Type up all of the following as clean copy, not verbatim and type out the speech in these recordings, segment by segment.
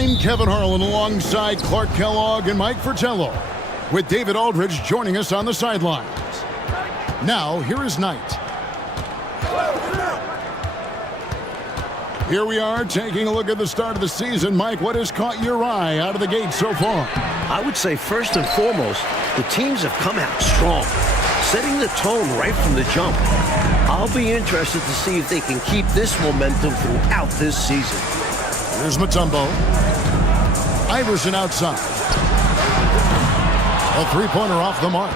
I'm Kevin Harlan alongside Clark Kellogg and Mike Fratello, with David Aldridge joining us on the sidelines. Now, here is Knight. Here we are taking a look at the start of the season. Mike, what has caught your eye out of the gate so far? I would say first and foremost, the teams have come out strong, setting the tone right from the jump. I'll be interested to see if they can keep this momentum throughout this season. Here's Mutombo. Iverson outside. A three-pointer off the mark.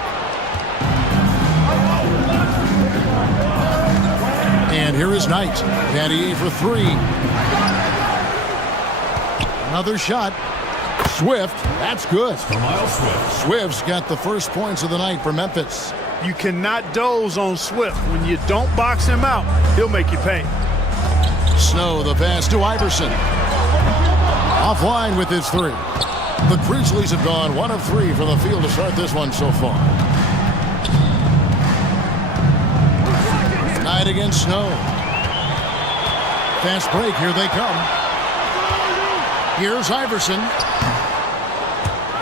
And here is Knight. Battier for three. Another shot. Swift. That's good. Swift's got the first points of the night for Memphis. You cannot doze on Swift. When you don't box him out, he'll make you pay. Snow, the pass to Iverson. Offline with his three. The Grizzlies have gone 1 of 3 from the field to start this one so far. Knight against Snow. Fast break, here they come. Here's Iverson.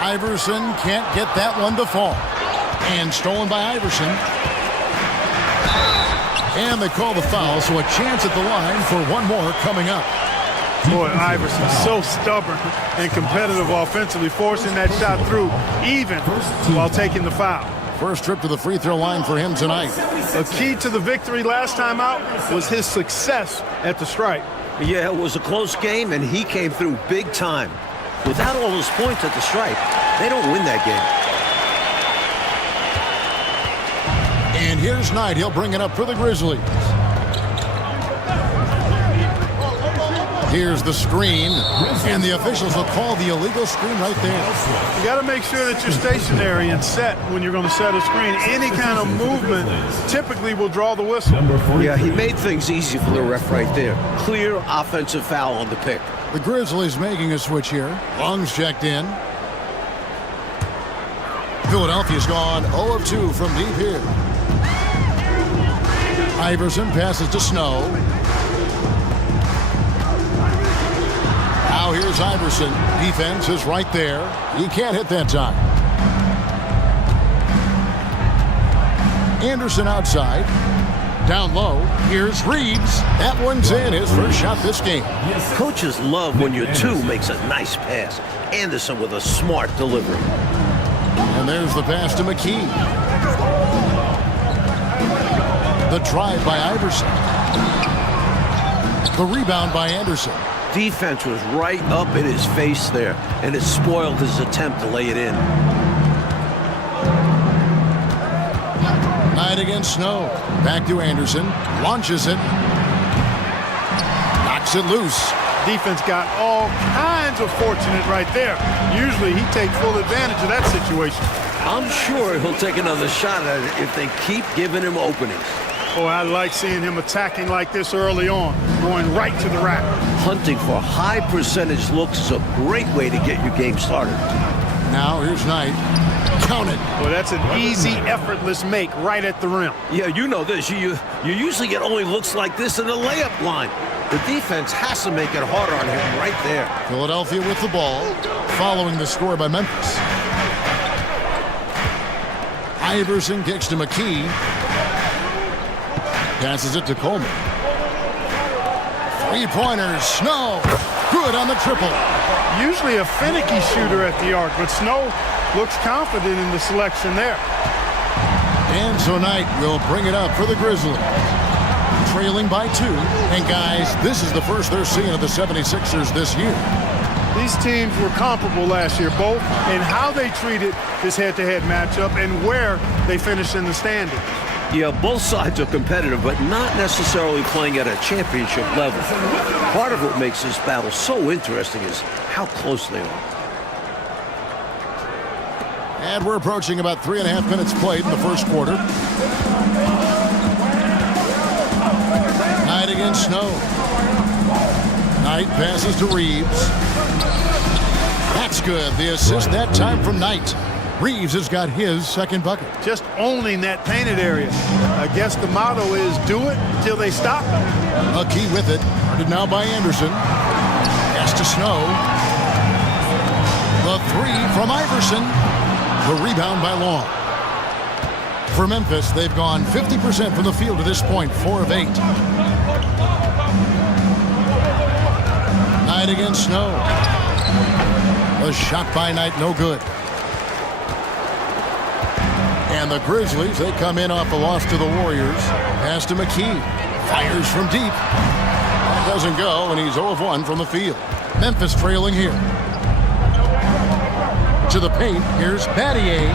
Iverson can't get that one to fall. And stolen by Iverson. And they call the foul, so a chance at the line for one more coming up. Boy, Iverson's so stubborn and competitive offensively, forcing that shot through even while taking the foul. First trip to the free throw line for him tonight. A key to the victory last time out was his success at the stripe. Yeah, it was a close game, and he came through big time. Without all those points at the stripe, they don't win that game. And here's Knight. He'll bring it up for the Grizzlies. Here's the screen, and the officials will call the illegal screen right there. You got to make sure that you're stationary and set when you're going to set a screen. Any kind of movement typically will draw the whistle. Yeah, he made things easy for the ref right there. Clear offensive foul on the pick. The Grizzlies making a switch here. Long's checked in. Philadelphia's gone 0 of 2 from deep here. Iverson passes to Snow. Now here's Iverson. Defense is right there. He can't hit that time. Anderson outside. Down low. Here's Reeves. That one's in. His first shot this game. Coaches love when your two makes a nice pass. Anderson with a smart delivery. And there's the pass to McKee. The drive by Iverson. The rebound by Anderson. Defense was right up in his face there, and it spoiled his attempt to lay it in. Knight against Snow. Back to Anderson. Launches it. Knocks it loose. Defense got all kinds of fortunate right there. Usually he takes full advantage of that situation. I'm sure he'll take another shot at it if they keep giving him openings. Oh, I like seeing him attacking like this early on, going right to the rack. Hunting for high percentage looks is a great way to get your game started. Now here's Knight. Count it. Well, that's an easy, effortless make right at the rim. Yeah, you know this. You usually get only looks like this in the layup line. The defense has to make it harder on him right there. Philadelphia with the ball, following the score by Memphis. Iverson kicks to McKee. Passes it to Coleman. Three-pointers. Snow. Good on the triple. Usually a finicky shooter at the arc, but Snow looks confident in the selection there. And so Knight will bring it up for the Grizzlies. Trailing by 2. And guys, this is the first they're seeing of the 76ers this year. These teams were comparable last year, both in how they treated this head-to-head matchup and where they finished in the standings. Yeah, both sides are competitive, but not necessarily playing at a championship level. Part of what makes this battle so interesting is how close they are. And we're approaching about 3.5 minutes played in the first quarter. Knight against Snow. Knight passes to Reeves. That's good. The assist that time from Knight. Reeves has got his second bucket. Just owning that painted area. I guess the motto is do it until they stop. McKee with it. Guarded now by Anderson. Pass to Snow. three from Iverson. The rebound by Long. For Memphis, they've gone 50% from the field to this point, 4 of 8. Knight against Snow. A shot by Knight, no good. And the Grizzlies, they come in off a loss to the Warriors. Pass to McKee. Fires from deep. That doesn't go, and he's 0 of 1 from the field. Memphis trailing here. To the paint, here's Battier.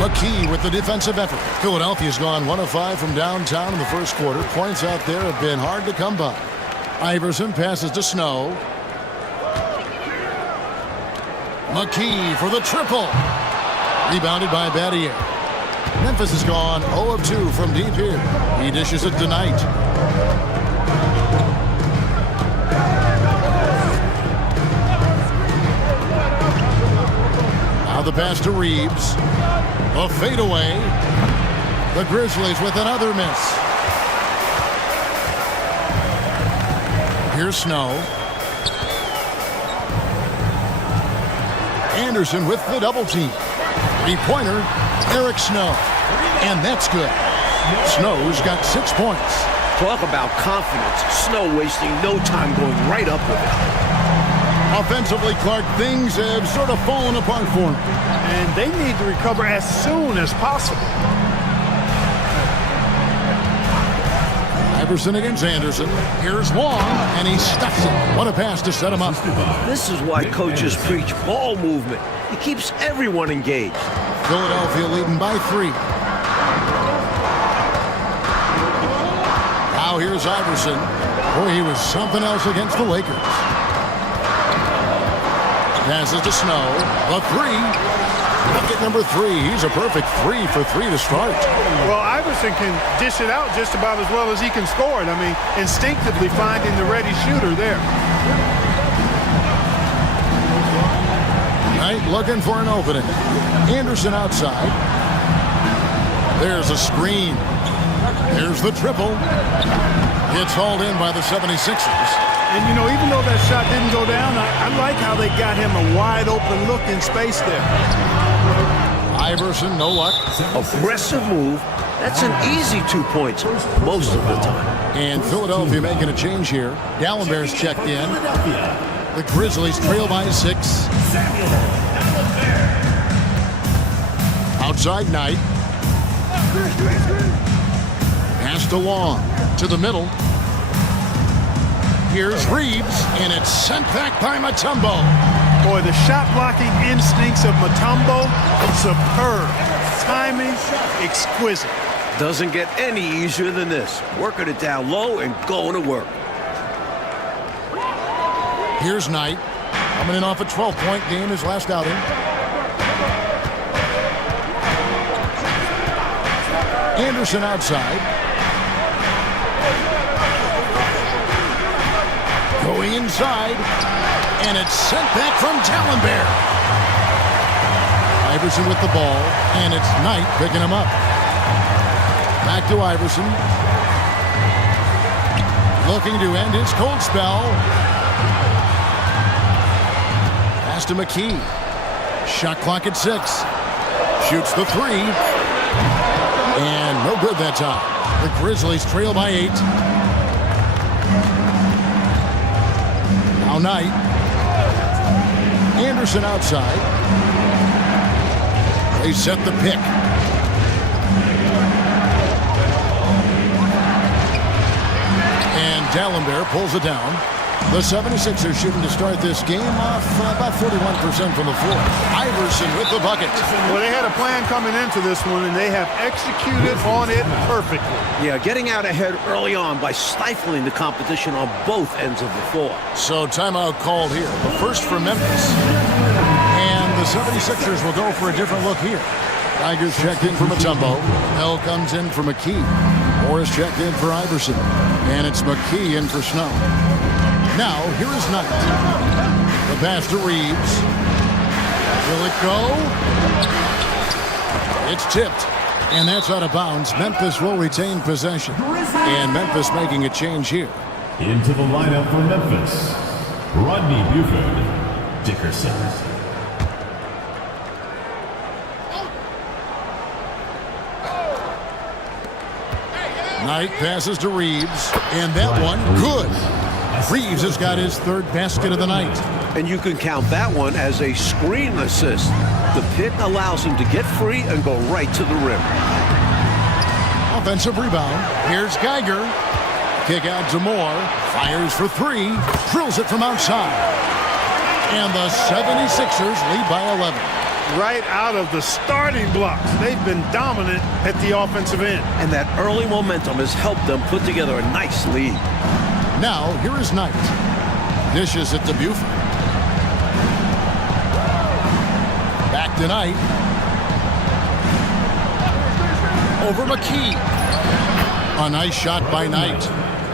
McKee with the defensive effort. Philadelphia's gone 1 of 5 from downtown in the first quarter. Points out there have been hard to come by. Iverson passes to Snow. McKee for the triple. Rebounded by Battier. Memphis has gone 0 of 2 from deep here. He dishes it to Knight. Now the pass to Reeves. A fadeaway. The Grizzlies with another miss. Here's Snow. Anderson with the double team. Three-pointer, Eric Snow. And that's good. Snow's got 6 points. Talk about confidence. Snow wasting no time going right up with it. Offensively, Clark, things have sort of fallen apart for him. And they need to recover as soon as possible. Iverson against Anderson. Here's Long, and he stuffs it. What a pass to set him up. This is why coaches preach ball movement. It keeps everyone engaged. Philadelphia leading by 3. Now here's Iverson. Boy, he was something else against the Lakers. Passes to Snow. The 3. Bucket number 3. He's a perfect 3 for 3 to start. Well, Iverson can dish it out just about as well as he can score it. I mean, instinctively finding the ready shooter there. Knight looking for an opening. Anderson outside. There's a screen. There's the triple. It's hauled in by the 76ers. And, you know, even though that shot didn't go down, I like how they got him a wide-open look in space there. Iverson, no luck. Aggressive move. That's an easy 2 points most of the time. And Philadelphia making a change here. Dallenberg's checked in. The Grizzlies trail by 6. Outside Knight. Pass to Long. To the middle. Here's Reeves, and it's sent back by Mutombo. Boy, the shot-blocking instincts of Mutombo, superb. Timing, exquisite. Doesn't get any easier than this. Working it down low and going to work. Here's Knight, coming in off a 12-point game his last outing. Anderson outside. Going inside, and it's sent back from Dallenberg. Iverson with the ball, and it's Knight picking him up. Back to Iverson. Looking to end his cold spell. Pass to McKee. Shot clock at 6. Shoots the 3. And no good that time. The Grizzlies trail by 8. Now Knight. Anderson outside. They set the pick. And Dallenberg pulls it down. The 76ers shooting to start this game off about 41% from the floor. Iverson with the bucket. Well, they had a plan coming into this one, and they have executed on it perfectly. Yeah, getting out ahead early on by stifling the competition on both ends of the floor. So timeout called here. The first for Memphis. And the 76ers will go for a different look here. Tigers checked in for Mutombo. Bell comes in for McKee. Morris checked in for Iverson. And it's McKee in for Snow. Now, here is Knight. The pass to Reeves. Will it go? It's tipped. And that's out of bounds. Memphis will retain possession. And Memphis making a change here. Into the lineup for Memphis, Rodney Buford Dickerson. Knight passes to Reeves, and that one, good. Reeves has got his third basket of the night. And you can count that one as a screen assist. The pick allows him to get free and go right to the rim. Offensive rebound. Here's Geiger. Kick out to Moore. Fires for three. Drills it from outside. And the 76ers lead by 11. Right out of the starting blocks. They've been dominant at the offensive end. And that early momentum has helped them put together a nice lead. Now, here is Knight. Dishes it to Buford. Back to Knight. Over McKee. A nice shot by Knight.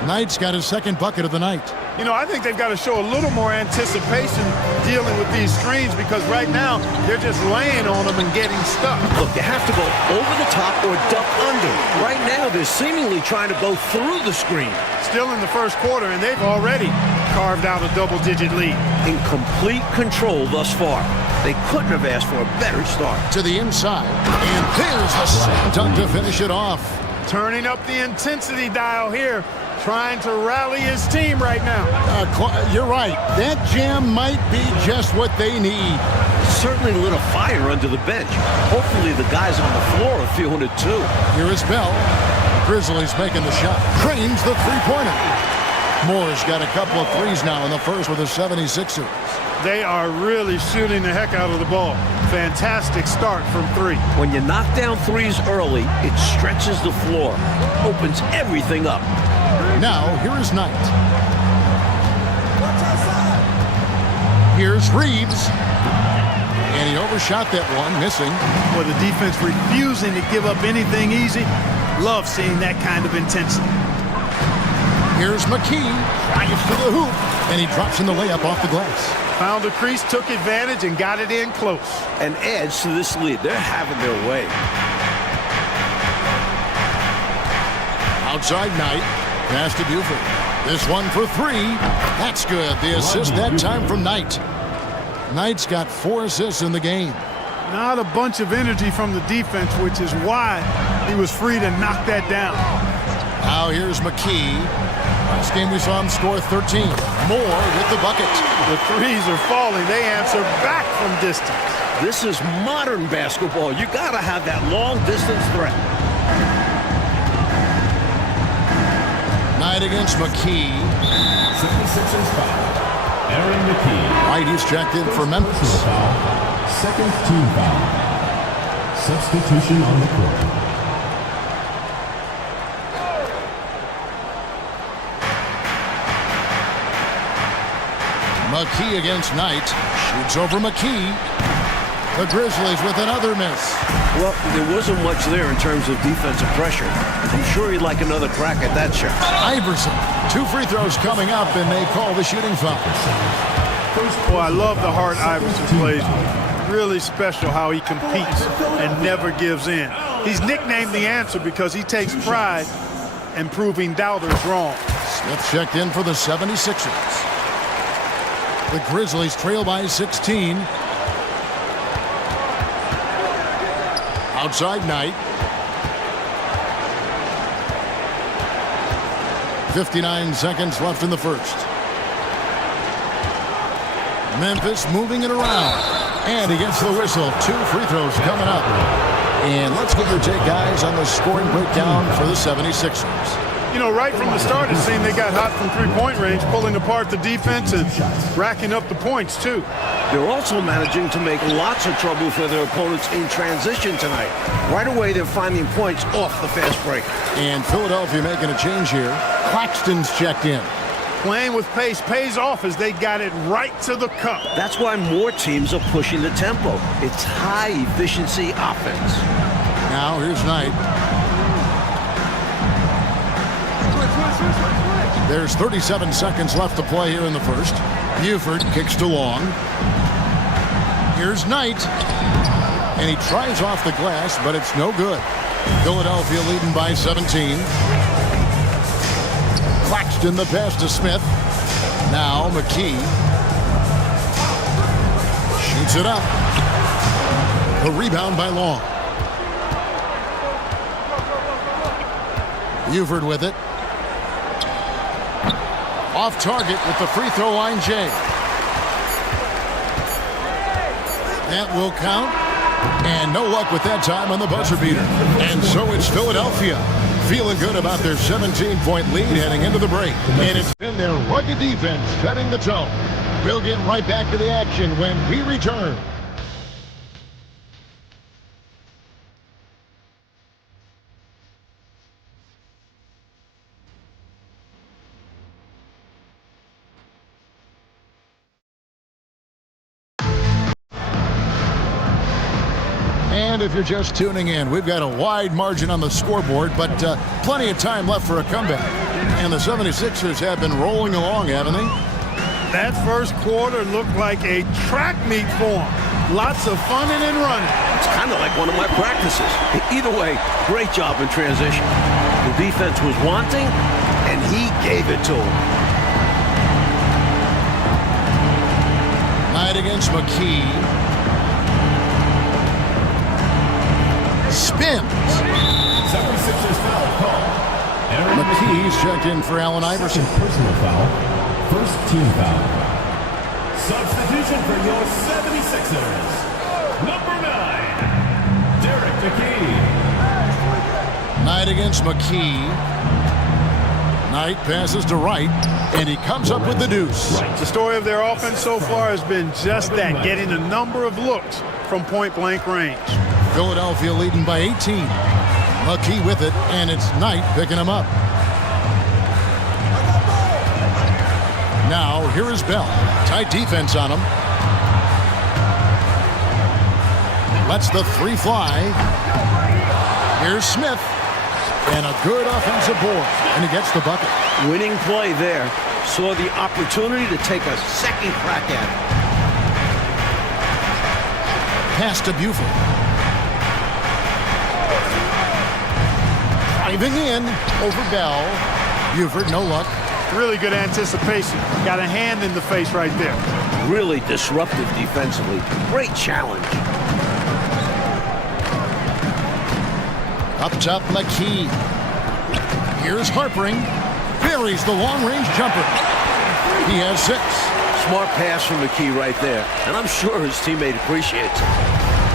Knight's got his second bucket of the night. You know, I think they've got to show a little more anticipation dealing with these screens because right now they're just laying on them and getting stuck. Look, you have to go over the top or duck under. Right now, they're seemingly trying to go through the screen. Still in the first quarter, and they've already carved out a double-digit lead. In complete control thus far. They couldn't have asked for a better start. To the inside, and there's the slam dunk to finish it off. Turning up the intensity dial here, trying to rally his team right now. You're right. That jam might be just what they need. Certainly lit a fire under the bench. Hopefully the guys on the floor are feeling it too. Here is Bell. Grizzlies making the shot. Cranes the three-pointer. Moore's got a couple of threes now in the first with the 76ers. They are really shooting the heck out of the ball. Fantastic start from three. When you knock down threes early, it stretches the floor, opens everything up. Now, here is Knight. Here's Reeves. And he overshot that one, missing. With the defense refusing to give up anything easy. Love seeing that kind of intensity. Here's McKee. Drives to the hoop. And he drops in the layup off the glass. Found a crease, took advantage, and got it in close. And adds to this lead. They're having their way. Outside Knight. Pass to Buford. This one for three. That's good. The assist that time from Knight. Knight's got 4 assists in the game. Not a bunch of energy from the defense, which is why he was free to knock that down. Now here's McKee. Last game we saw him score 13. Moore with the bucket. The threes are falling. They answer back from distance. This is modern basketball. You got to have that long-distance threat. Knight against McKee. 76ers foul. Aaron McKee. White, he's checked in for Memphis. Second team foul. Substitution on the court. McKee against Knight. Shoots over McKee. The Grizzlies with another miss. Well, there wasn't much there in terms of defensive pressure. I'm sure he'd like another crack at that shot. Iverson. 2 free throws coming up, and they call the shooting foul. Boy, I love the heart Iverson plays with. Really special how he competes and never gives in. He's nicknamed the answer because he takes pride in proving doubters wrong. Smith checked in for the 76ers. The Grizzlies trail by 16. Outside Knight. 59 seconds left in the first. Memphis moving it around. And he gets the whistle. 2 free throws coming up. And let's get your take, guys, on the scoring breakdown for the 76ers. You know, right from the start, it seemed they got hot from three-point range, pulling apart the defense and racking up the points, too. They're also managing to make lots of trouble for their opponents in transition tonight. Right away, they're finding points off the fast break. And Philadelphia making a change here. Claxton's checked in. Playing with pace pays off as they got it right to the cup. That's why more teams are pushing the tempo. It's high-efficiency offense. Now, here's Knight. There's 37 seconds left to play here in the first. Buford kicks to Long. Here's Knight. And he tries off the glass, but it's no good. Philadelphia leading by 17. Claxton the pass to Smith. Now McKee. Shoots it up. A rebound by Long. Buford with it. Off target with the free throw line, Jay. That will count. And no luck with that time on the buzzer beater. And so it's Philadelphia feeling good about their 17-point lead heading into the break. And it's been their rugged defense setting the tone. We'll get right back to the action when we return. And if you're just tuning in, we've got a wide margin on the scoreboard, but plenty of time left for a comeback. And the 76ers have been rolling along, haven't they? That first quarter looked like a track meet for them. Lots of funning and running. It's kind of like one of my practices. Either way, great job in transition. The defense was wanting, and he gave it to him. Knight against McKee. Spins. 76ers foul call. McKee's checked in for Allen Iverson. Personal foul. First team foul. Substitution for your 76ers. Number 9, Derek McKee. Knight against McKee. Knight passes to Wright, and he comes up with the deuce. The story of their offense so far has been just that, getting a number of looks from point-blank range. Philadelphia leading by 18. McKee with it, and it's Knight picking him up. Now, here is Bell. Tight defense on him. Lets the three fly. Here's Smith. And a good offensive board. And he gets the bucket. Winning play there. Saw the opportunity to take a second crack at it. Pass to Buford. Driving in over Bell. Buford, no luck. Really good anticipation. Got a hand in the face right there. Really disruptive defensively. Great challenge. Up top, McKee. Here's Harpering. Buries the long-range jumper. He has 6. Smart pass from McKee right there. And I'm sure his teammate appreciates it.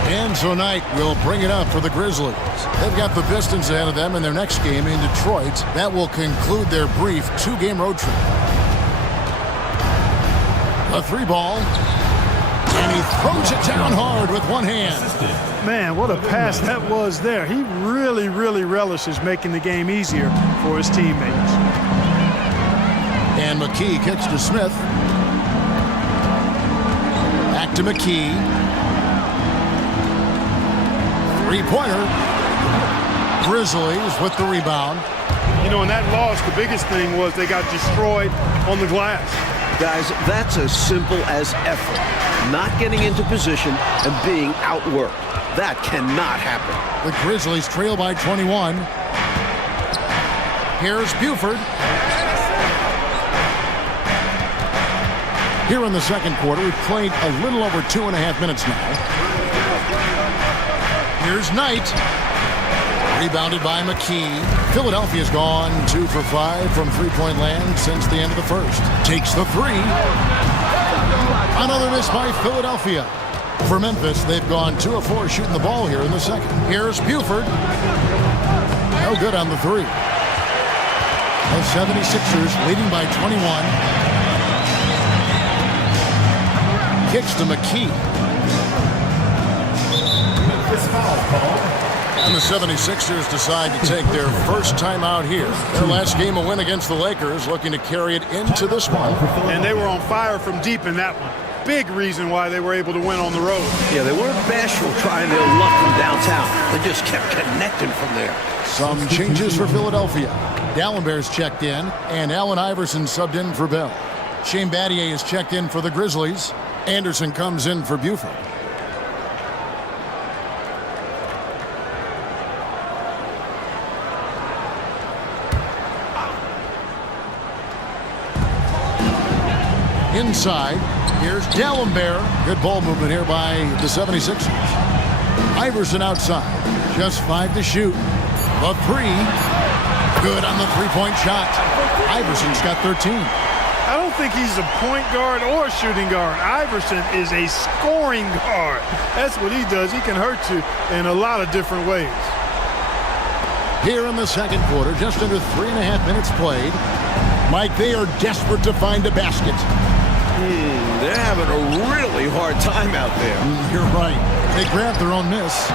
And so Knight will bring it up for the Grizzlies. They've got the Pistons ahead of them in their next game in Detroit. That will conclude their brief 2-game road trip. A 3-ball. And he throws it down hard with one hand. Man, what a pass that was there. He really, really relishes making the game easier for his teammates. And McKee kicks to Smith. Back to McKee. Three-pointer. Grizzlies with the rebound. You know, in that loss, the biggest thing was they got destroyed on the glass. Guys, that's as simple as effort. Not getting into position and being outworked. That cannot happen. The Grizzlies trail by 21. Here's Buford. Here in the second quarter, we've played a little over 2.5 minutes now. Here's Knight. Rebounded by McKee. Philadelphia's gone 2 for 5 from three-point land since the end of the first. Takes the 3. Another miss by Philadelphia. For Memphis, they've gone 2 of 4 shooting the ball here in the second. Here's Buford. No good on the 3. The 76ers leading by 21. Kicks to McKee. Memphis foul call. And the 76ers decide to take their first time out here. Their last game, a win against the Lakers, looking to carry it into this one. And they were on fire from deep in that one. Big reason why they were able to win on the road. Yeah, they weren't bashful trying their luck from downtown. They just kept connecting from there. Some changes for Philadelphia. Dallenberg's checked in, and Allen Iverson subbed in for Bell. Shane Battier is checked in for the Grizzlies. Anderson comes in for Buford. Inside, here's Dallenberg. Good ball movement here by the 76ers. Iverson outside. Just 5 to shoot. The 3. Good on the three-point shot. Iverson's got 13. I don't think he's a point guard or a shooting guard. Iverson is a scoring guard. That's what he does. He can hurt you in a lot of different ways. Here in the second quarter, just under 3.5 minutes played. Mike, they are desperate to find a basket. They're having a really hard time out there. You're right. They grabbed their own miss.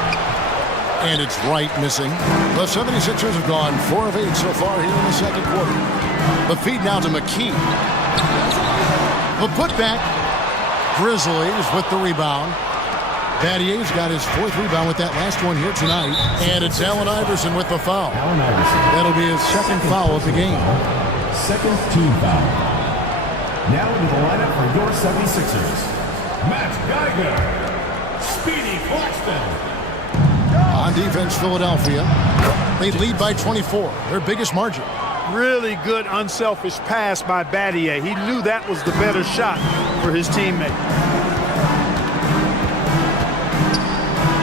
And it's right missing. The 76ers have gone 4 of 8 so far here in the second quarter. The feed now to McKee. The putback. Grizzlies with the rebound. Battier's got his 4th rebound with that last one here tonight. And it's Allen Iverson with the foul. That'll be his 2nd foul of the game. Second team foul. Now into the lineup for your 76ers. Matt Geiger. Speedy Claxton. On defense, Philadelphia. They lead by 24, their biggest margin. Really good unselfish pass by Battier. He knew that was the better shot for his teammate.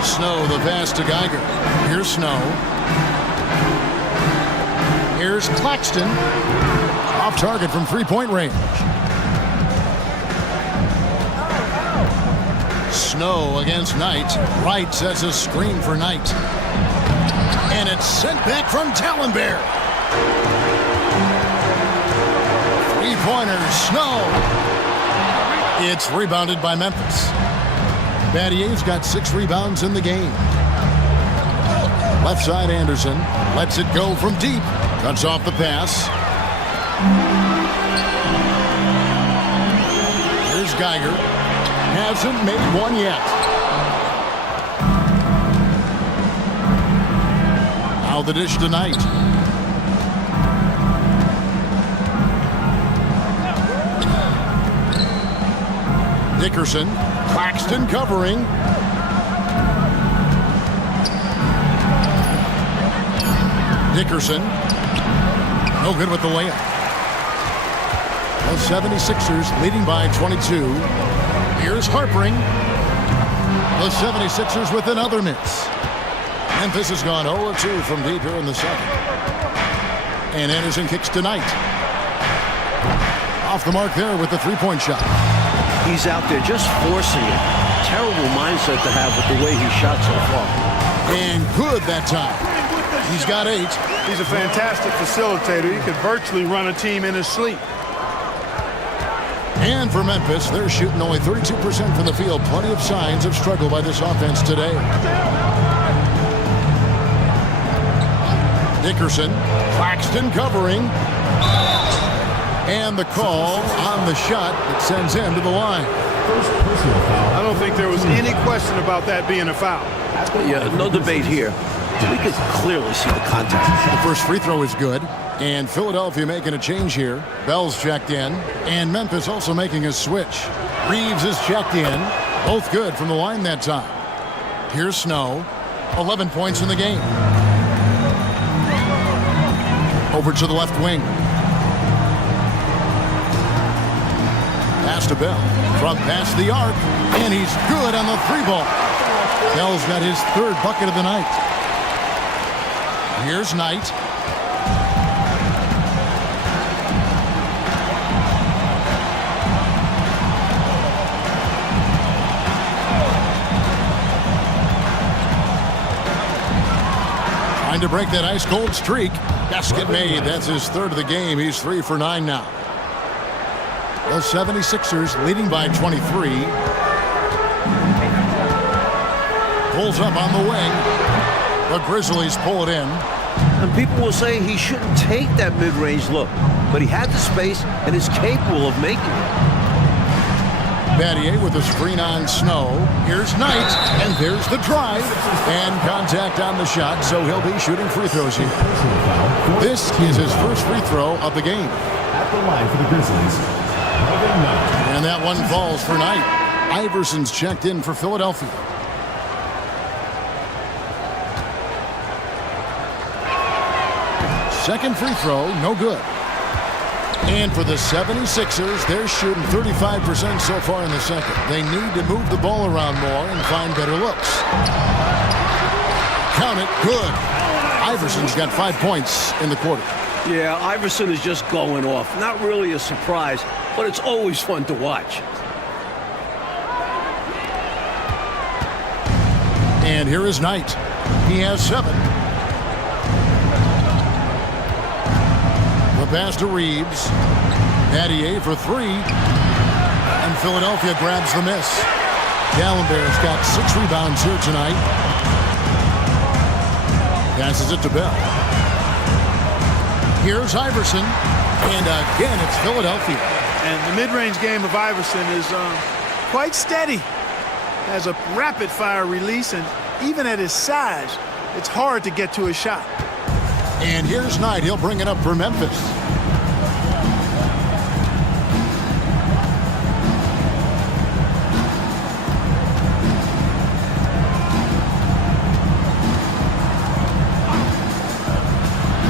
Snow, the pass to Geiger. Here's Snow. Here's Claxton. Off target from three-point range. Snow against Knight. Wright sets a screen for Knight. And it's sent back from Tallenberg. Three-pointers, Snow. It's rebounded by Memphis. Battier's got 6 rebounds in the game. Left side, Anderson lets it go from deep. Cuts off the pass. Here's Geiger. Hasn't made one yet. Now the dish tonight. Dickerson. Claxton covering. Dickerson. No good with the layup. The 76ers leading by 22. Here's Harpering. The 76ers with another miss. Memphis has gone 0-2 from deep here in the second. And Anderson kicks tonight. Off the mark there with the three-point shot. He's out there just forcing it. Terrible mindset to have with the way he shot so far. And good that time. He's got 8. He's a fantastic facilitator. He could virtually run a team in his sleep. And for Memphis, they're shooting only 32% from the field. Plenty of signs of struggle by this offense today. Dickerson, Claxton covering. And the call on the shot that sends him to the line. I don't think there was any question about that being a foul. Yeah, no debate here. We could clearly see the contact. The first free throw is good. And Philadelphia making a change here. Bell's checked in. And Memphis also making a switch. Reeves is checked in. Both good from the line that time. Here's Snow. 11 points in the game. Over to the left wing. Pass to Bell. Front past the arc. And he's good on the 3-ball. Bell's got his 3rd bucket of the night. Here's Knight. Trying to break that ice-cold streak. Basket made. That's his 3rd of the game. He's 3 for 9 now. The 76ers leading by 23. Pulls up on the wing. The Grizzlies pull it in. And people will say he shouldn't take that mid-range look, but he had the space and is capable of making it. Battier with a screen on Snow. Here's Knight, and there's the drive. And contact on the shot, so he'll be shooting free throws here. This is his first free throw of the game. At the line for the Grizzlies. And that one falls for Knight. Iverson's checked in for Philadelphia. Second free throw, no good. And for the 76ers, they're shooting 35% so far in the second. They need to move the ball around more and find better looks. Count it, good. Iverson's got 5 points in the quarter. Yeah, Iverson is just going off. Not really a surprise, but it's always fun to watch. And here is Knight. He has 7. The pass to Reeves. Battier for 3. And Philadelphia grabs the miss. Gallenberg's got 6 rebounds here tonight. Passes it to Bell. Here's Iverson. And again, it's Philadelphia. And the mid-range game of Iverson is quite steady. Has a rapid-fire release, and even at his size, it's hard to get to his shot. And here's Knight. He'll bring it up for Memphis.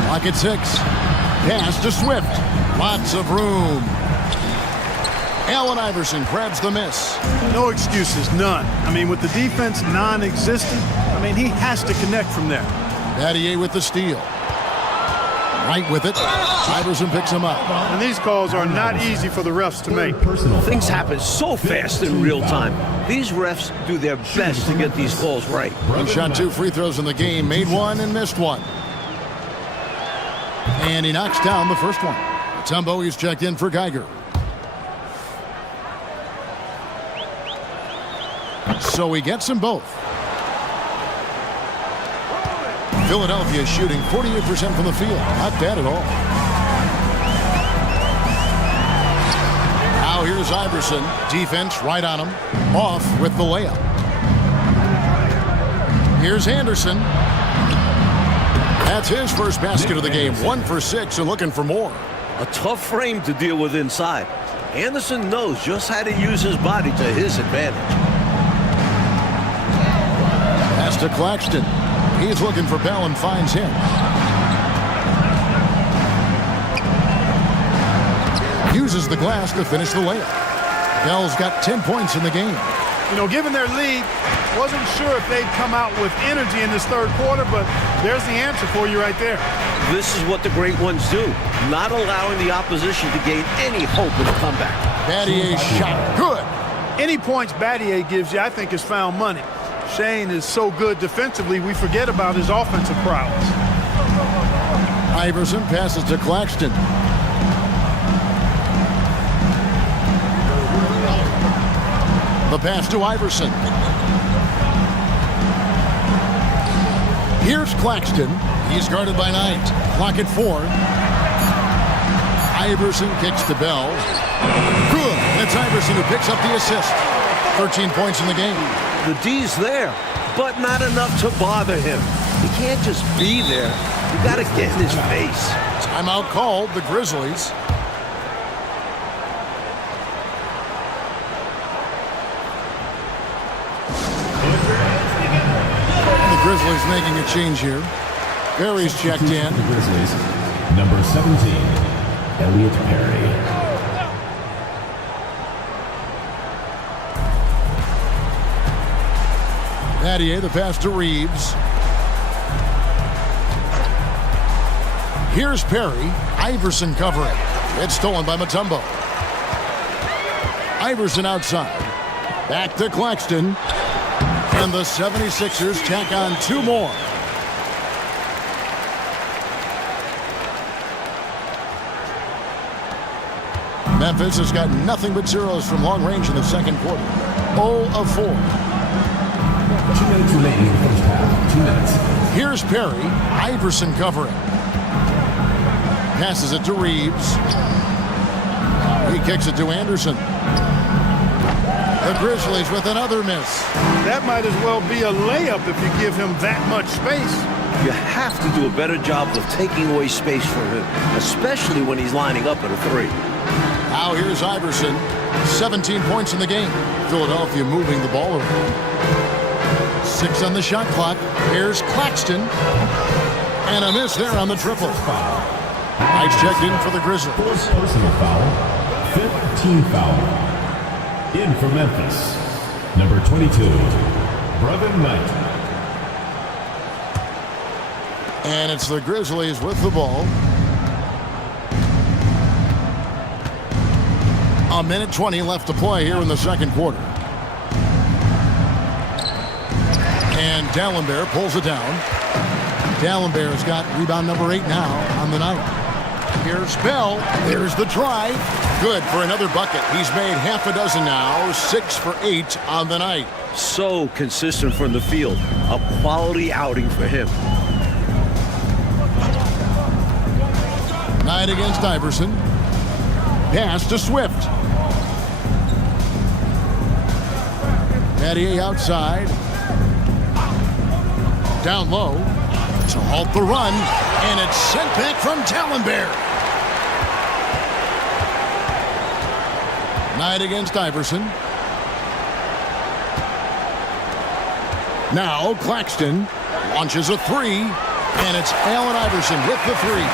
Clock at 6. Pass to Swift. Lots of room. Allen Iverson grabs the miss. No excuses, none. I mean, with the defense non-existent, I mean, he has to connect from there. Battier with the steal. Knight with it. Iverson picks him up. And these calls are not easy for the refs to make. Things happen so fast in real time. These refs do their best to get these calls right. He shot 2 free throws in the game, made 1 and missed 1. And he knocks down the first one. Mutombo, he's checked in for Geiger. So he gets them both. Philadelphia shooting 48% from the field. Not bad at all. Now here's Iverson. Defense right on him. Off with the layup. Here's Anderson. That's his first basket of the game. 1 for 6 and looking for more. A tough frame to deal with inside. Anderson knows just how to use his body to his advantage. Pass to Claxton. He's looking for Bell and finds him. Uses the glass to finish the layup. Bell's got 10 points in the game. You know, given their lead, wasn't sure if they'd come out with energy in this third quarter, but there's the answer for you right there. This is what the great ones do, not allowing the opposition to gain any hope in a comeback. Battier's shot. Good. Any points Battier gives you, I think, is found money. Shane is so good defensively, we forget about his offensive prowess. Iverson passes to Claxton. The pass to Iverson. Here's Claxton. He's guarded by Knight. Clock at 4. Iverson kicks to Bell. Good. It's Iverson who picks up the assist. 13 points in the game. The D's there, but not enough to bother him. He can't just be there. You got to get in his face. Timeout called, the Grizzlies. The Grizzlies making a change here. Perry's checked in. The Grizzlies, number 17, Elliot Perry. Battier, the pass to Reeves. Here's Perry. Iverson covering. It's stolen by Mutombo. Iverson outside. Back to Claxton. And the 76ers tack on 2 more. Memphis has got nothing but zeros from long range in the second quarter. 0 of 4. 2 minutes remaining in the first half. 2 minutes. Here's Perry. Iverson covering. Passes it to Reeves. He kicks it to Anderson. The Grizzlies with another miss. That might as well be a layup if you give him that much space. You have to do a better job of taking away space from him, especially when he's lining up at a 3. Now here's Iverson. 17 points in the game. Philadelphia moving the ball around. 6 on the shot clock. Here's Claxton. And a miss there on the triple. Knight's checked in for the Grizzlies. Fourth personal foul. 5th team foul. In for Memphis, number 22, Brevin Knight. And it's the Grizzlies with the ball. A minute 20 left to play here in the second quarter. And Dallenberg pulls it down. Dallenberg's got rebound number 8 now on the night. Here's Bell. There's the drive. Good for another bucket. He's made half a dozen now. 6 for 8 on the night. So consistent from the field. A quality outing for him. Knight against Iverson. Pass to Swift. Mattier outside. Down low to halt the run. And it's sent back from Dallenberg. Knight against Iverson. Now Claxton launches a three. And it's Allen Iverson with the three.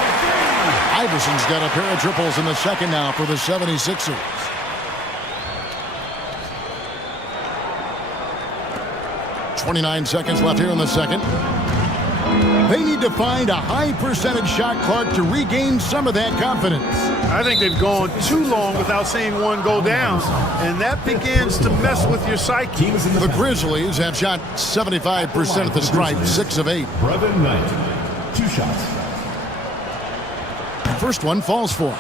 Iverson's got a pair of triples in the second now for the 76ers. .29 seconds left here in the second. They need to find a high percentage shot, Clark, to regain some of that confidence. I think they've gone too long without seeing one go down, and that begins to mess with your psyche. The Grizzlies have shot 75% at the stripe, 6 of 8. Brevin Knight, 2 shots. First one falls for him.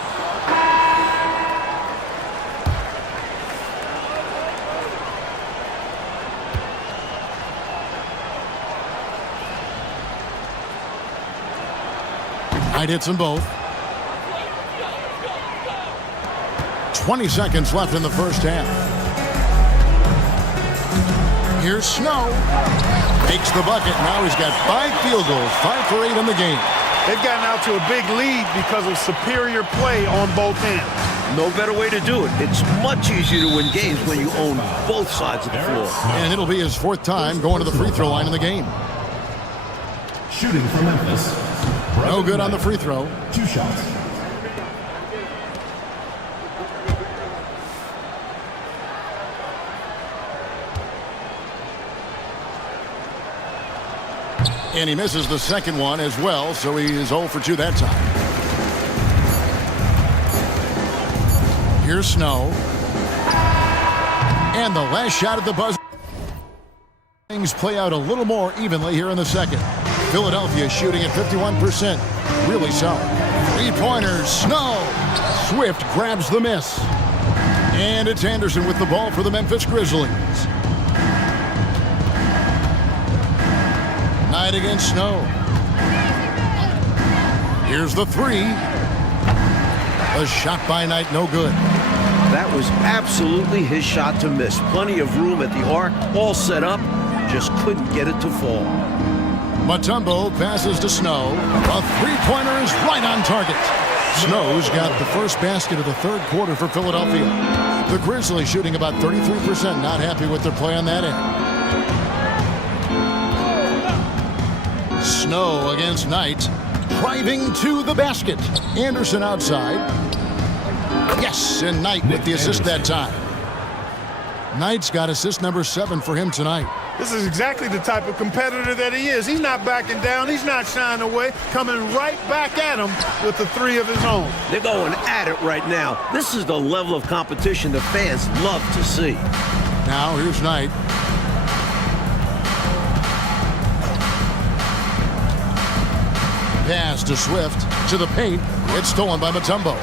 Knight hits them both. 20 seconds left in the first half. Here's Snow. Makes the bucket. Now he's got 5 field goals, 5 for 8 in the game. They've gotten out to a big lead because of superior play on both ends. No better way to do it. It's much easier to win games when you own both sides of the floor. And it'll be his 4th time going to the free throw line in the game. Shooting for Memphis. No good on the free throw. 2 shots. And he misses the second one as well, so he is 0 for 2 that time. Here's Snow. And the last shot at the buzzer. Things play out a little more evenly here in the second. Philadelphia shooting at 51%. Really solid. 3-pointers. Snow. Swift grabs the miss. And it's Anderson with the ball for the Memphis Grizzlies. Knight against Snow. Here's the three. A shot by Knight, no good. That was absolutely his shot to miss. Plenty of room at the arc, all set up. Just couldn't get it to fall. Mutombo passes to Snow. A three-pointer is right on target. Snow's got the first basket of the third quarter for Philadelphia. The Grizzlies shooting about 33%. Not happy with their play on that end. Snow against Knight. Driving to the basket. Anderson outside. Yes, and Knight with the assist that time. Knight's got assist number 7 for him tonight. This is exactly the type of competitor that he is. He's not backing down. He's not shying away. Coming right back at him with the three of his own. They're going at it right now. This is the level of competition the fans love to see. Now here's Knight. Pass to Swift. To the paint. It's stolen by Mutombo.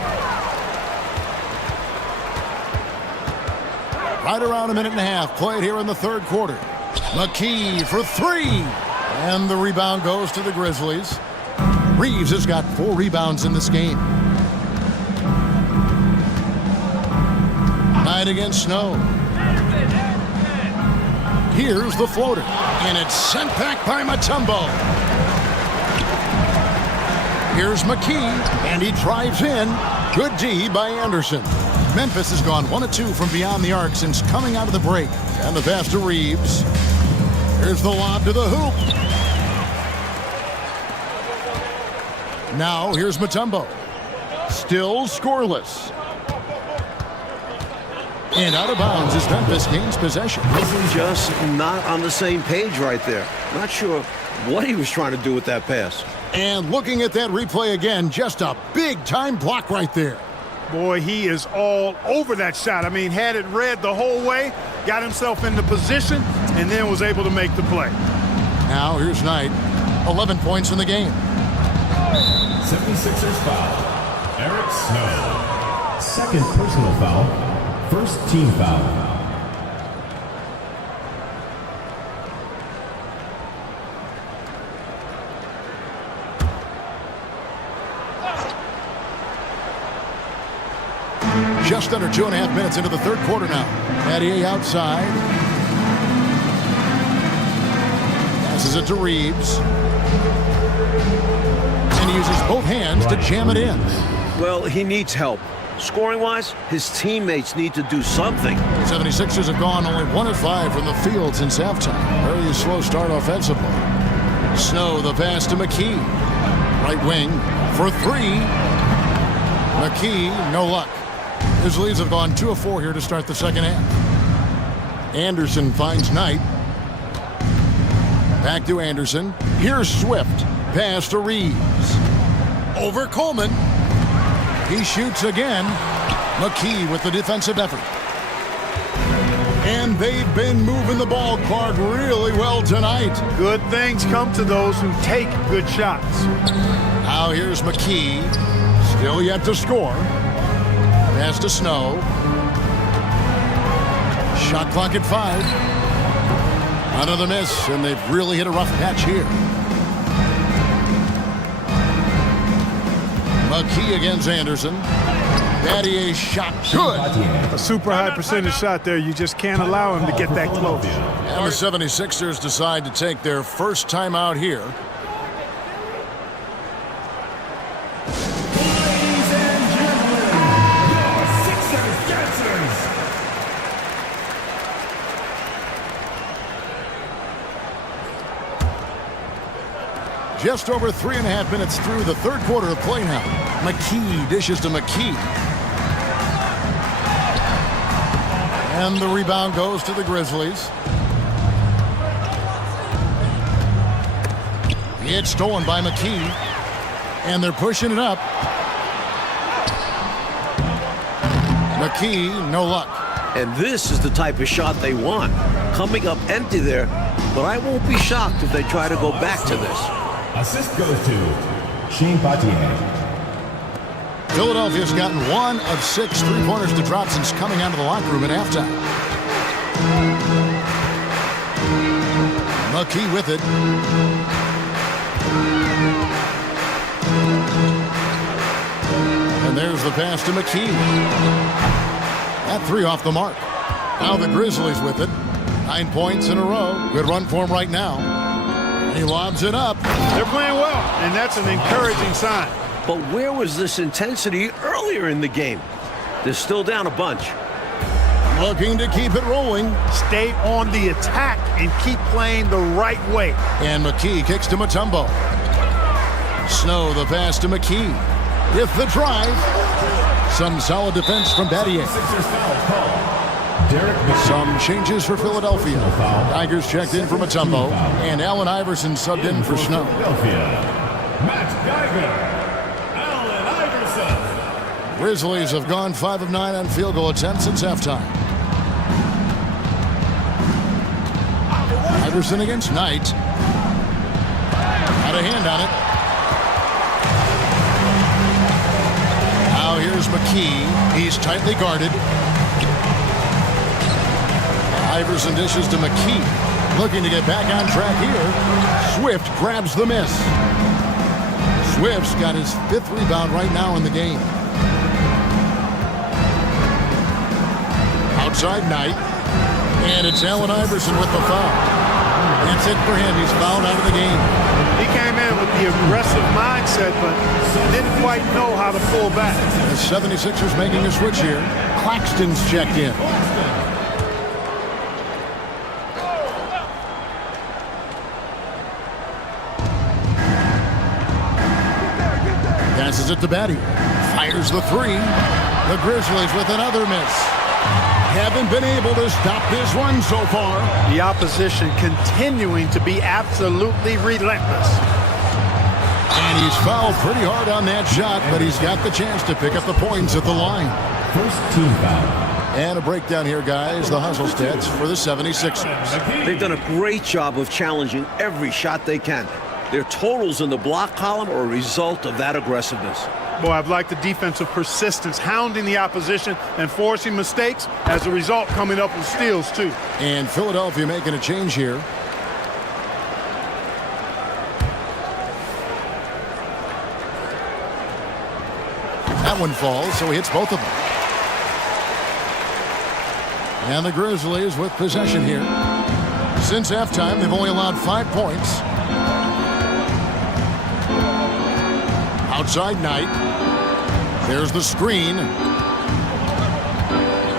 Right around a minute and a half played here in the third quarter. McKee for three. And the rebound goes to the Grizzlies. Reeves has got 4 rebounds in this game. Knight against Snow. Here's the floater. And it's sent back by Mutombo. Here's McKee. And he drives in. Good D by Anderson. Memphis has gone 1 of 2 from beyond the arc since coming out of the break. And the pass to Reeves. Here's the lob to the hoop. Now here's Mutombo. Still scoreless. And out of bounds as Memphis gains possession. Just not on the same page right there. Not sure what he was trying to do with that pass. And looking at that replay again, just a big-time block right there. Boy, he is all over that shot. I mean, had it read the whole way, got himself into position, and then was able to make the play. Now here's Knight, 11 points in the game. 76ers foul. Eric Snow. Second personal foul. First team foul. Just under 2.5 minutes into the third quarter now. Battier outside. Passes it to Reeves. And he uses both hands to jam it in. Well, he needs help. Scoring-wise, his teammates need to do something. 76ers have gone only 1 of 5 from the field since halftime. Very slow start offensively. Snow, the pass to McKee. Right wing for 3. McKee, no luck. His leads have gone 2 of 4 here to start the second half. Anderson finds Knight. Back to Anderson. Here's Swift. Pass to Reeves. Over Coleman. He shoots again. McKee with the defensive effort. And they've been moving the ball, Clark, really well tonight. Good things come to those who take good shots. Now here's McKee. Still yet to score. Pass to Snow. Shot clock at 5. Another miss, and they've really hit a rough patch here. McKee against Anderson. Battier's shot good. A super high percentage shot there. You just can't allow him to get that close. And the 76ers decide to take their first time out here. Just over 3.5 minutes through the third quarter of play now. McKee dishes to McKee. And the rebound goes to the Grizzlies. It's stolen by McKee. And they're pushing it up. McKee, no luck. And this is the type of shot they want. Coming up empty there, but I won't be shocked if they try to go back to this. Assist goes to Shane Battier. Philadelphia's gotten 1 of 6 3-pointers to drop since coming out of the locker room at halftime. McKee with it. And there's the pass to McKee. That 3 off the mark. Now the Grizzlies with it. 9 points in a row. Good run for him right now. He lobs it up. They're playing well, and that's an encouraging sign. But where was this intensity earlier in the game? They're still down a bunch. Looking to keep it rolling. Stay on the attack and keep playing the right way. And McKee kicks to Mutombo. Snow, the pass to McKee. With the drive. Some solid defense from Battier. Some changes for Philadelphia. Tigers checked in for Mutombo. And Allen Iverson subbed in for Snow. Matt Geiger. Allen Iverson. Grizzlies have gone 5 of 9 on field goal attempts since halftime. Iverson against Knight. Got a hand on it. Now here's McKee. He's tightly guarded. Iverson dishes to McKee. Looking to get back on track here. Swift grabs the miss. Swift's got his 5th rebound right now in the game. Outside Knight. And it's Allen Iverson with the foul. That's it for him. He's fouled out of the game. He came in with the aggressive mindset, but didn't quite know how to pull back. The 76ers making a switch here. Claxton's checked in. Passes it to Battier. Fires the 3. The Grizzlies with another miss. Haven't been able to stop this one so far. The opposition continuing to be absolutely relentless. And he's fouled pretty hard on that shot, but he's got the chance to pick up the points at the line. First team foul. And a breakdown here, guys. The hustle stats for the 76ers. They've done a great job of challenging every shot they can. Their totals in the block column are a result of that aggressiveness. Boy, I've liked the defensive persistence, hounding the opposition and forcing mistakes. As a result, coming up with steals, too. And Philadelphia making a change here. That one falls, so he hits both of them. And the Grizzlies with possession here. Since halftime, they've only allowed 5 points. Outside Knight. There's the screen.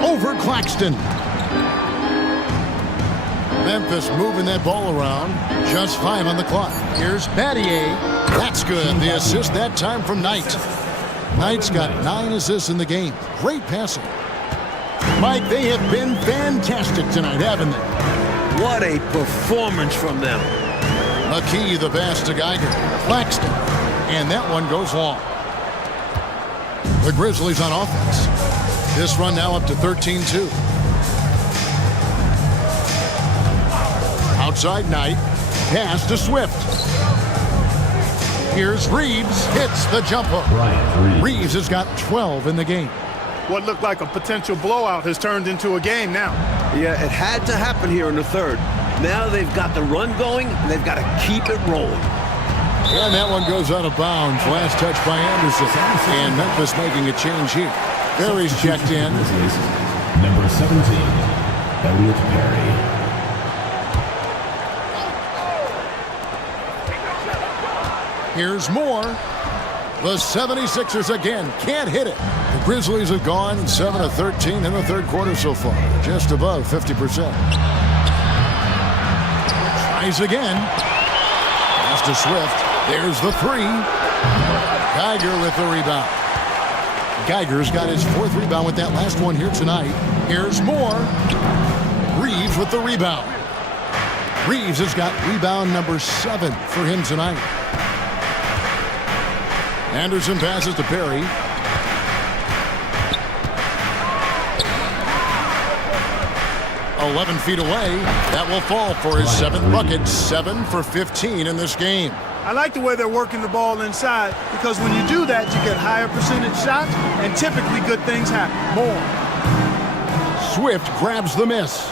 Over Claxton. Memphis moving that ball around. Just 5 on the clock. Here's Battier. That's good. The assist that time from Knight. Knight's got 9 assists in the game. Great passing. Mike, they have been fantastic tonight, haven't they? What a performance from them. McKee, the pass to Geiger. Claxton. And that one goes long. The Grizzlies on offense. This run now up to 13-2. Outside Knight. Pass to Swift. Here's Reeves. Hits the jump hook. Reeves has got 12 in the game. What looked like a potential blowout has turned into a game now. Yeah, it had to happen here in the third. Now they've got the run going, and they've got to keep it rolling. And that one goes out of bounds. Last touch by Anderson. And Memphis making a change here. Perry's checked in. Number 17, Elliot Perry. Here's Moore. The 76ers again can't hit it. The Grizzlies have gone 7 of 13 in the third quarter so far. Just above 50%. Tries again. Pass to Swift. There's the 3. Geiger with the rebound. Geiger's got his 4th rebound with that last one here tonight. Here's Moore. Reeves with the rebound. Reeves has got rebound number 7 for him tonight. Anderson passes to Perry. "11 feet away. That will fall for his 7th bucket. 7 for 15 in this game. I like the way they're working the ball inside, because when you do that, you get higher percentage shots, and typically good things happen. More. Swift grabs the miss.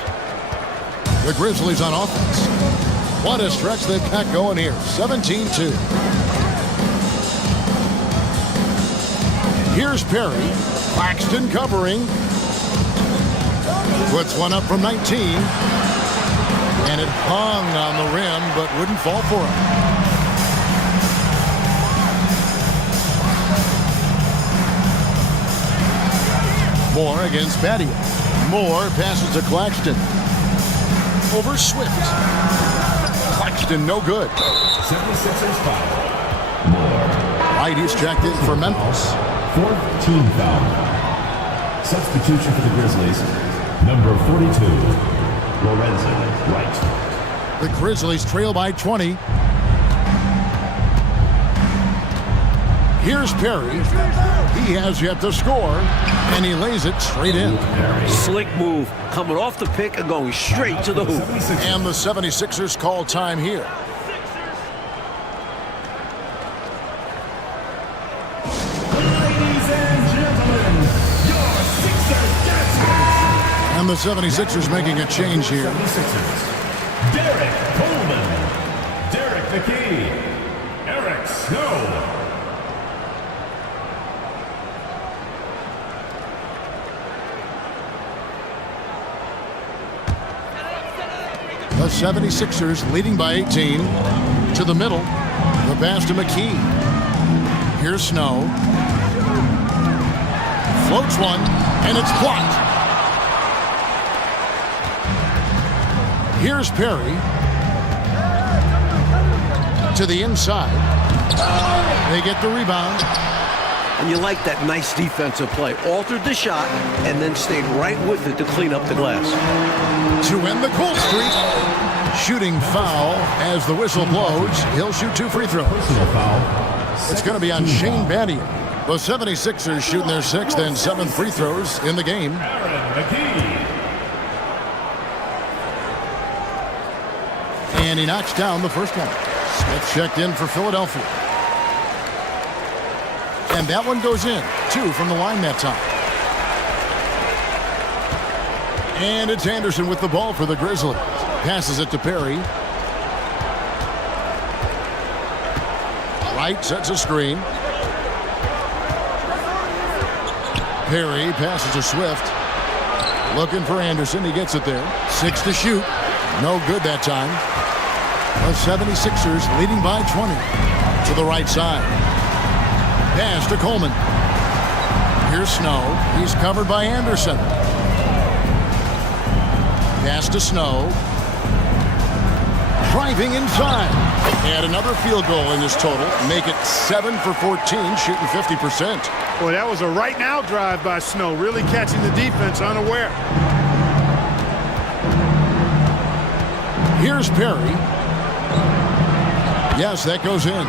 The Grizzlies on offense. What a stretch they've got going here. 17-2. Here's Perry. Claxton covering. Puts one up from 19. And it hung on the rim, but wouldn't fall for him. Moore against Battier. Moore passes to Claxton. Over Swift. Claxton no good. 76ers foul. Moore. Whitey's checked in for Memphis. 4th team foul. Substitution for the Grizzlies. Number 42, Lorenzo Wright. The Grizzlies trail by 20. Here's Perry. He has yet to score, and he lays it straight in. Slick move, coming off the pick and going straight to the hoop. And the 76ers call time here. And the 76ers making a change here. 76ers. Derek Coleman. Derek McKee. Eric Snow. The 76ers leading by 18. To the middle. The pass to McKee. Here's Snow. Floats one, and it's blocked. Here's Perry. To the inside. They get the rebound. And you like that nice defensive play. Altered the shot and then stayed right with it to clean up the glass. To end the cool streak. shooting foul as the whistle blows. He'll shoot 2 free throws. Personal foul. It's going to be on Shane Battier. The 76ers shooting their 6th and 7th free throws in the game. And he knocks down the first one. Smith checked in for Philadelphia. And that one goes in. 2 from the line that time. And it's Anderson with the ball for the Grizzlies. Passes it to Perry. Wright sets a screen. Perry passes to Swift. Looking for Anderson. He gets it there. 6 to shoot. No good that time. The 76ers leading by 20. To the right side. Pass to Coleman. Here's Snow. He's covered by Anderson. Pass to Snow. Driving inside. And another field goal in this total. Make it 7 for 14, shooting 50%. Boy, that was a right now drive by Snow, really catching the defense unaware. Here's Perry. Yes, that goes in.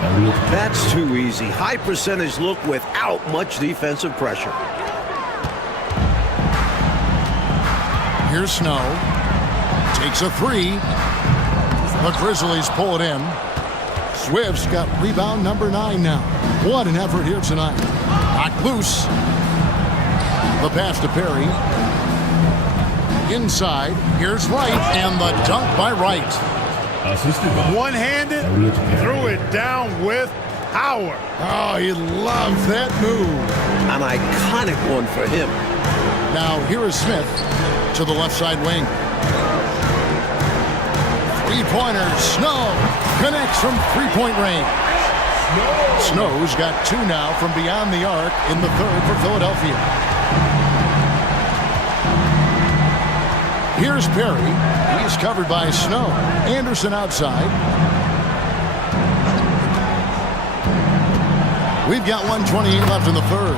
That's too easy. High percentage look without much defensive pressure. Here's Snow. Takes a 3. The Grizzlies pull it in. Swift's got rebound number 9 now. What an effort here tonight. Knocked loose. The pass to Perry. Inside. Here's Wright. And the dunk by Wright. One-handed, threw it down with power. Oh, he loves that move. An iconic one for him. Now, here is Smith to the left side wing. Three-pointer, Snow connects from three-point range. Snow's got 2 now from beyond the arc in the 3rd for Philadelphia. Here's Perry. He's covered by Snow. Anderson outside. We've got 1:28 left in the 3rd.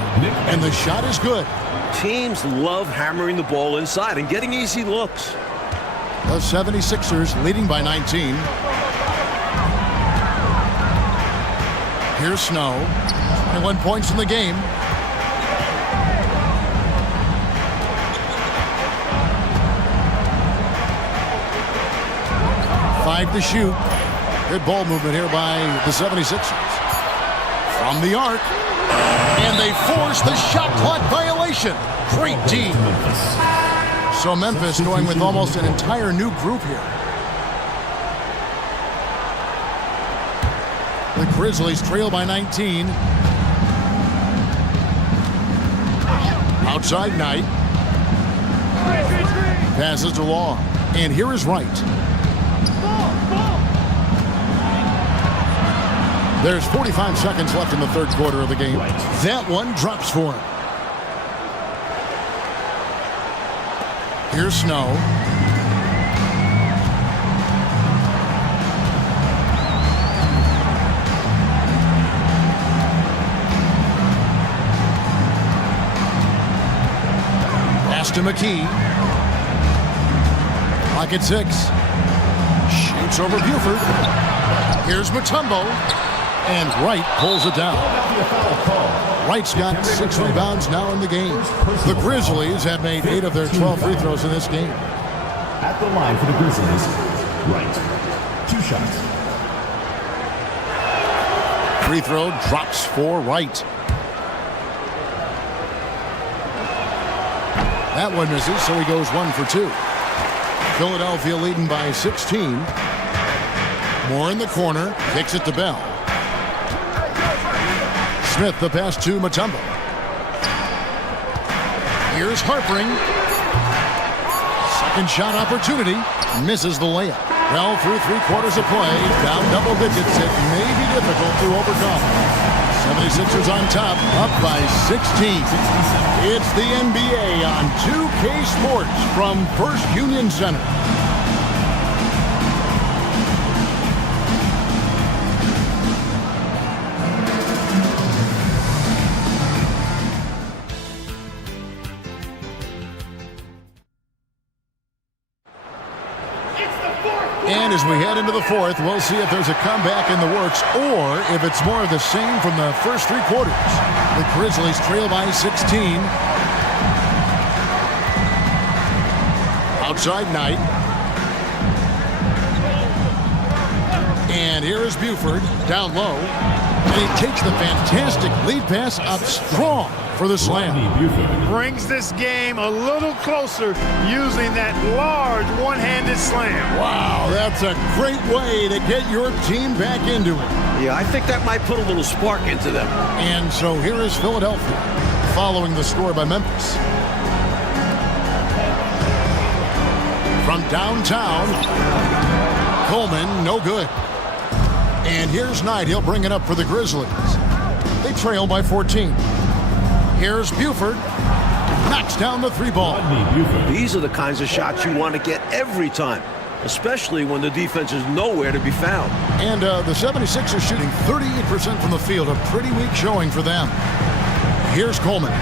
And the shot is good. Teams love hammering the ball inside and getting easy looks. The 76ers leading by 19. Here's Snow. 21 points in the game. Five to shoot. Good ball movement here by the 76ers. From the arc. And they force the shot clock violation. Great D. So Memphis going with almost an entire new group here. The Grizzlies trail by 19. Outside Knight. Passes to Law. And here is Wright. There's 45 seconds left in the 3rd quarter of the game. That one drops for him. Here's Snow. Pass to McKee. Clock at 6. Shoots over Buford. Here's Mutombo. And Wright pulls it down. Wright's got 6 rebounds now in the game. The Grizzlies have made 8 of their 12 free throws in this game. At the line for the Grizzlies, Wright. 2 shots. Free throw drops for Wright. That one misses, so he goes 1 for 2. Philadelphia leading by 16. Moore in the corner, kicks it to Bell. Smith the pass to Mutombo. Here's Harpering. Second shot opportunity. Misses the layup. Well, through 3 quarters of play, down double digits, it may be difficult to overcome. 76ers on top, up by 16. It's the NBA on 2K Sports from First Union Center. It's the And as we head into the fourth, we'll see if there's a comeback in the works or if it's more of the same from the first three quarters. The Grizzlies trail by 16. Outside Knight. And here is Buford down low. And he takes the fantastic lead pass up strong for the slam. Brings this game a little closer using that large one-handed slam. Wow, that's a great way to get your team back into it. Yeah, I think that might put a little spark into them. And so here is Philadelphia following the score by Memphis. From downtown, Coleman, no good. And here's Knight. He'll bring it up for the Grizzlies. They trail by 14. Here's Buford. Knocks down the three ball. These are the kinds of shots you want to get every time, especially when the defense is nowhere to be found. And the 76ers shooting 38% from the field. A pretty weak showing for them. Here's Coleman.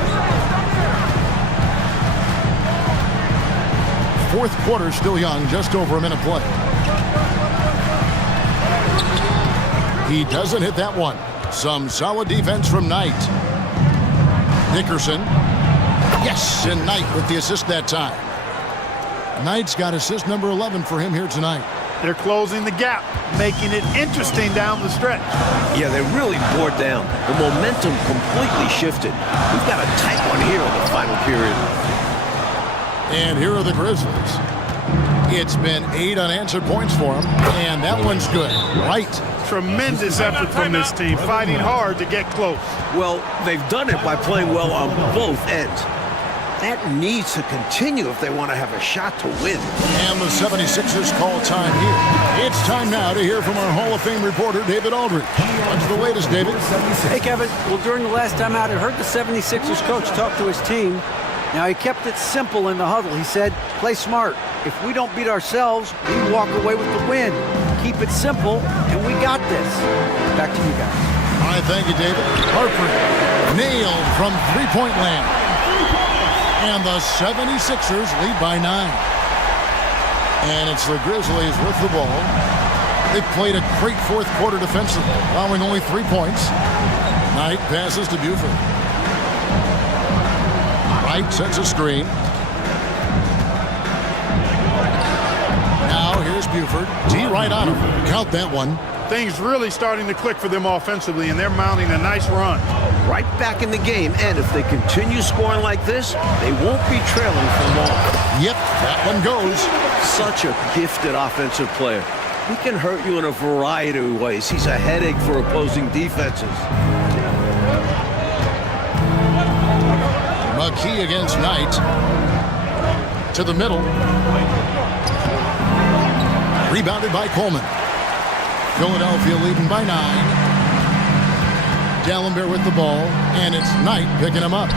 Fourth quarter still young, just over a minute play. He doesn't hit that one. Some solid defense from Knight. Dickerson. Yes, and Knight with the assist that time. Knight's got assist number 11 for him here tonight. They're closing the gap, making it interesting down the stretch. Yeah, they really bore down. The momentum completely shifted. We've got a tight one here in the final period. And here are the Grizzlies. It's been 8 unanswered points for them, and that one's good. Right. Tremendous effort from this team, fighting hard to get close. Well, they've done it by playing well on both ends. That needs to continue if they want to have a shot to win. And the 76ers call time here. It's time now to hear from our Hall of Fame reporter, David Aldridge. What's the latest, David? Hey, Kevin. Well, during the last time out, I heard the 76ers coach talk to his team. Now, he kept it simple in the huddle. He said, play smart. If we don't beat ourselves, we walk away with the win. Keep it simple, and we got this. Back to you guys. All right, thank you, David. Harper nailed from three-point land. And the 76ers lead by 9. And it's the Grizzlies with the ball. They've played a great fourth quarter defensively, allowing only 3 points. Knight passes to Buford. Wright sets a screen. Now here's Buford. D right on him. Count that one. Things really starting to click for them offensively, and they're mounting a nice run. Right back in the game, and if they continue scoring like this, they won't be trailing for long. Yep, that one goes. Such a gifted offensive player. He can hurt you in a variety of ways. He's a headache for opposing defenses. McKee against Knight. To the middle. Rebounded by Coleman. Philadelphia leading by 9. Dallenberg with the ball, and it's Knight picking him up.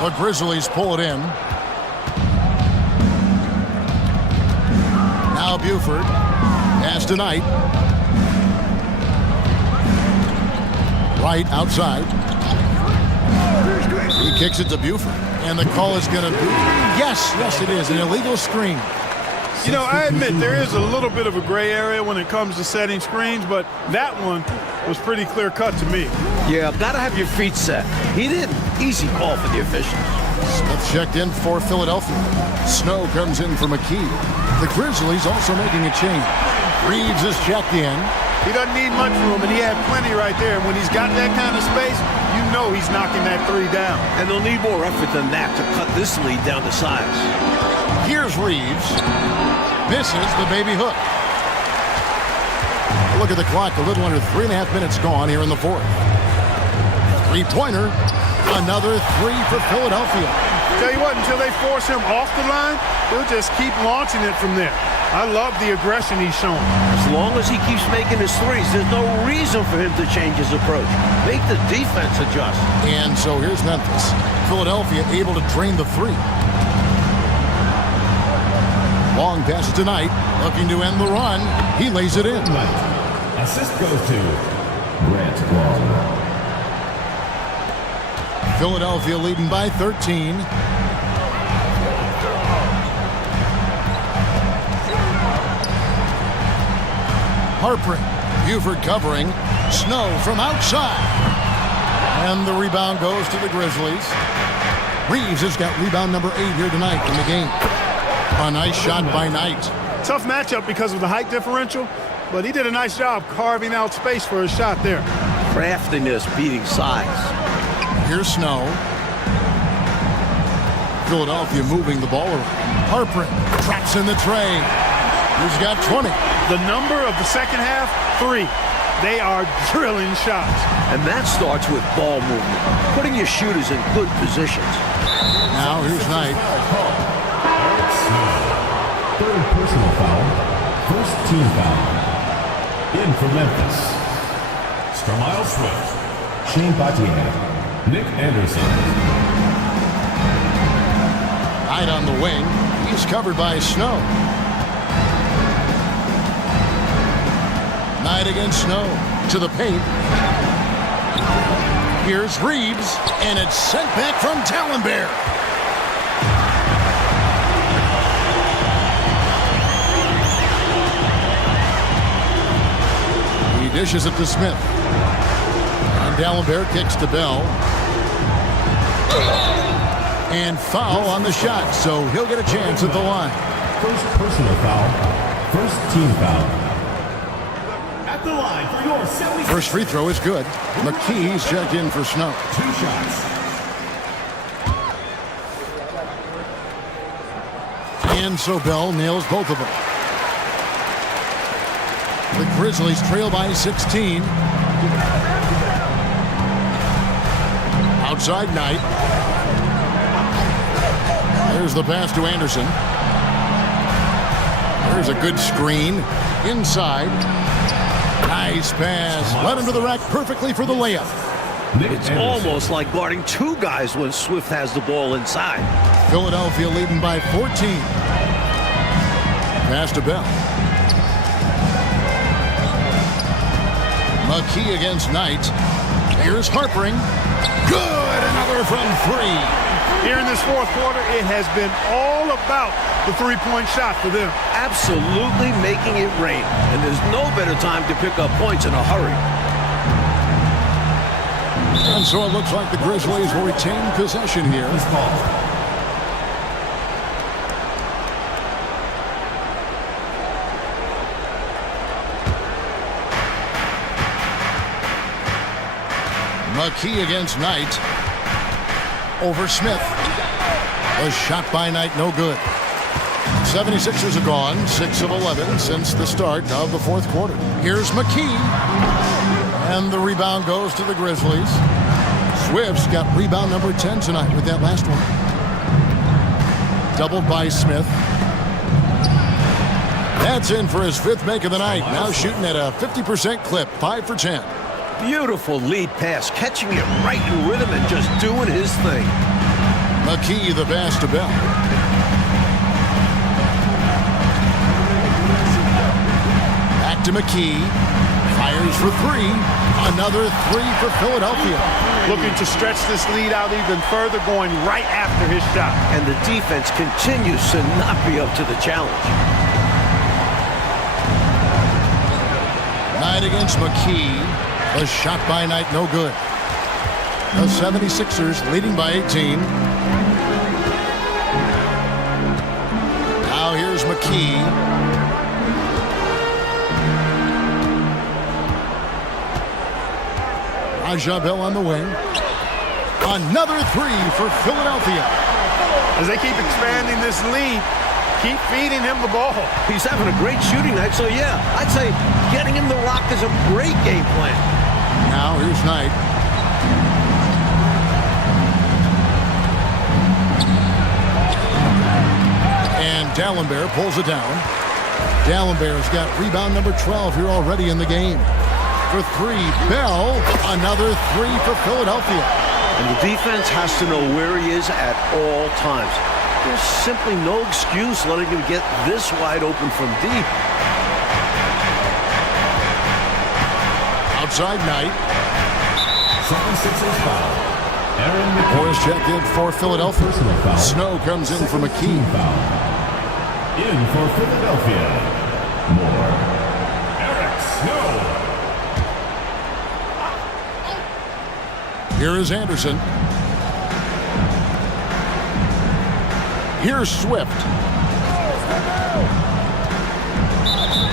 The Grizzlies pull it in. Now Buford. Pass to Knight. Right outside. He kicks it to Buford. And the call is going to be, yes, it is, an illegal screen. You know, I admit there is a little bit of a gray area when it comes to setting screens, but that one was pretty clear-cut to me. Yeah, gotta have your feet set. He didn't. Easy call for the officials. Smith checked in for Philadelphia. Snow comes in for McKee. The Grizzlies also making a change. Reeves is checked in. He doesn't need much room, and he had plenty right there. And when he's got that kind of space, you know he's knocking that three down. And they'll need more effort than that to cut this lead down to size. Here's Reeves. Misses the baby hook. Look at the clock. A little under 3.5 minutes gone here in the fourth. Three-pointer. Another 3 for Philadelphia. Tell you what, until they force him off the line, he'll just keep launching it from there. I love the aggression he's shown. As long as he keeps making his threes, there's no reason for him to change his approach. Make the defense adjust. And so here's Memphis. Philadelphia able to drain the 3. Long passes to Knight, looking to end the run. He lays it in. Assist goes to Grant Long. Philadelphia leading by 13. Harpering. Buford covering. Snow from outside. And the rebound goes to the Grizzlies. Reeves has got rebound number 8 here tonight in the game. A nice shot by Knight. Tough matchup because of the height differential, but he did a nice job carving out space for his shot there. Craftiness beating size. Here's Snow. Philadelphia moving the ball around. Harpering traps in the tray. He's got 20. The number of the second half, 3. They are drilling shots. And that starts with ball movement, putting your shooters in good positions. Now here's Knight. Third personal foul. First team foul. In for Memphis. Starmile Swift. Shane Battier. Nick Anderson. Knight on the wing. He's covered by Snow. Knight against Snow. To the paint. Here's Reeves. And it's sent back from D'Alembert. He dishes it to Smith. And D'Alembert kicks to Bell. And foul on the shot, so he'll get a chance at the line. First personal foul. First team foul. At the line for your 76. First free throw is good. McKee's checked in for Snow. 2 shots. And so Bell nails both of them. The Grizzlies trail by 16. Outside Knight. There's the pass to Anderson. There's a good screen. Inside. Nice pass. Led him to the rack perfectly for the layup. It's almost like guarding 2 guys when Swift has the ball inside. Philadelphia leading by 14. Pass to Bell. McKee against Knight. Here's Harpering. Good! Another from 3. Here in this fourth quarter, it has been all about the three-point shot for them. Absolutely making it rain. And there's no better time to pick up points in a hurry. And so it looks like the Grizzlies will retain possession here. McKee against Knight. Over Smith. A shot by Knight, no good. 76ers are gone, 6 of 11 since the start of the fourth quarter. Here's McKee. And the rebound goes to the Grizzlies. Swift's got rebound number 10 tonight with that last one. Doubled by Smith. That's in for his 5th make of the night. Now shooting at a 50% clip, 5 for 10. Beautiful lead pass, catching it right in rhythm and just doing his thing. McKee the pass to Bell. Back to McKee. Fires for 3. Another 3 for Philadelphia. Looking to stretch this lead out even further, going right after his shot. And the defense continues to not be up to the challenge. Knight against McKee. A shot by Knight, no good. The 76ers leading by 18. Now here's McKee. Bell on the wing. Another 3 for Philadelphia. As they keep expanding this lead, keep feeding him the ball. He's having a great shooting night, so yeah, I'd say getting him the rock is a great game plan. Now here's Knight. And D'Alembert pulls it down. D'Alembert's got rebound number 12 here already in the game. For 3, Bell. Another 3 for Philadelphia. And the defense has to know where he is at all times. There's simply no excuse letting him get this wide open from deep. Outside Knight. 76ers foul. Aaron McKee. Morris checked in for Philadelphia. Snow comes in for McKee. Foul. In for Philadelphia. Moore. Eriks. Here is Anderson. Here's Swift.